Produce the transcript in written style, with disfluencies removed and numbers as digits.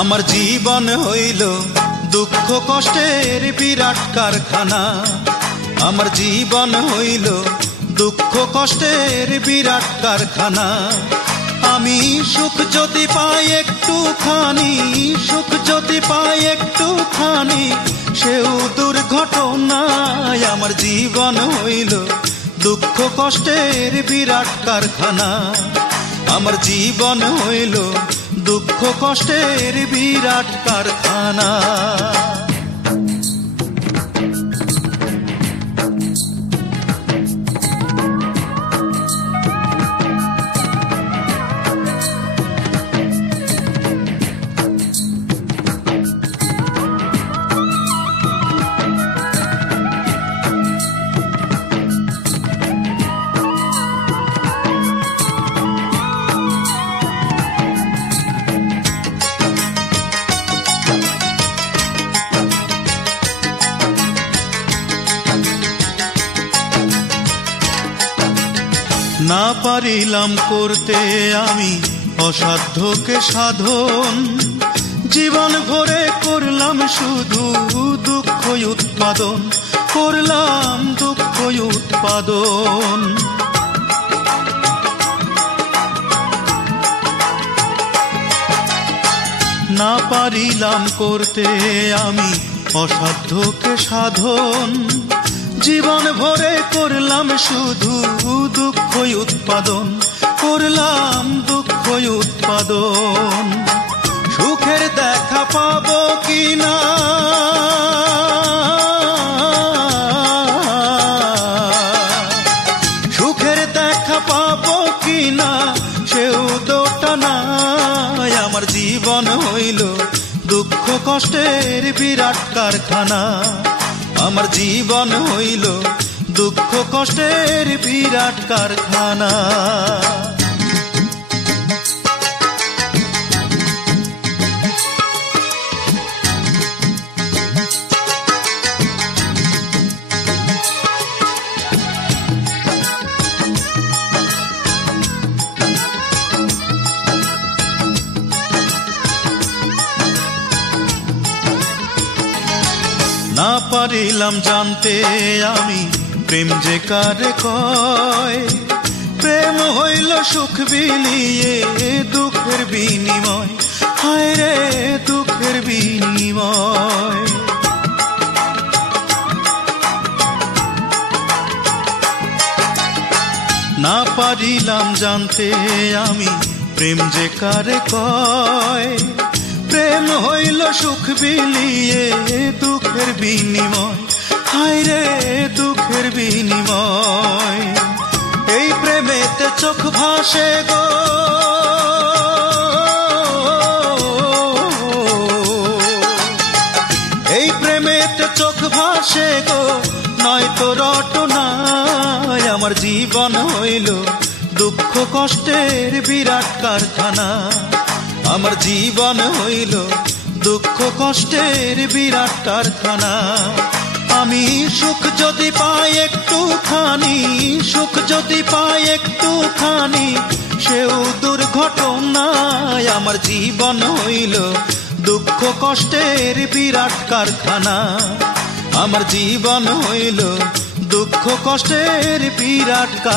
আমার জীবন হইল দুঃখ কষ্টের বিরাট কারখানা। আমার জীবন হইল দুঃখ কষ্টের বিরাট কারখানা। আমি সুখ যদি পাই একটুখানি, সুখ যদি পাই একটুখানি, সেও দুর্ঘটনায়। আমার জীবন হইল দুঃখ কষ্টের বিরাট কারখানা। আমার জীবন হইল দুঃখ কষ্টের বিরাট কারখানা। না পারিলাম করতে আমি অসাধ্যকে সাধন, জীবন ভরে করলাম শুধু দুঃখ উৎপাদন, করলাম দুঃখ উৎপাদন। না পারিলাম করতে আমি অসাধ্যকে সাধন, জীবন ভরে করলাম শুধু দুঃখ উৎপাদন, করলাম দুঃখ উৎপাদন। সুখের দেখা পাবো কিনা, সুখের দেখা পাবো কিনা, সেও দোটা নাই। আমার জীবন হইল দুঃখ কষ্টের বিরাট কারখানা। আমার জীবন হইল দুঃখ কষ্টের বিরাট কারখানা। না পারিলাম জানতে আমি প্রেম যে কারে কয়, প্রেম হইল সুখ বিলিয়ে দুঃখের বিনিময়, হায় রে দুঃখের বিনিময়। না পারিলাম জানতে আমি প্রেম যে কারে কয়, প্রেম হইল সুখ বিলিয়ে দুঃখের বিনিময়, হায় রে দুঃখের বিনিময়। এই প্রেমেতে চোখ ভাসে গো, এই প্রেমেতে চোখ ভাসে গো, নয়তো রটনায়। আমার জীবন হইল দুঃখ কষ্টের বিরাট কারখানা। আমার জীবন হইল দুঃখ কষ্টের বিরাট কারখানা। আমি সুখ যদি পাই একটুখানি, সুখ যদি পাই একটুখানি, সেও দুর্ঘটনায়। আমার জীবন হইল দুঃখ কষ্টের বিরাট কারখানা। আমার জীবন হইল দুঃখ কষ্টের বিরাট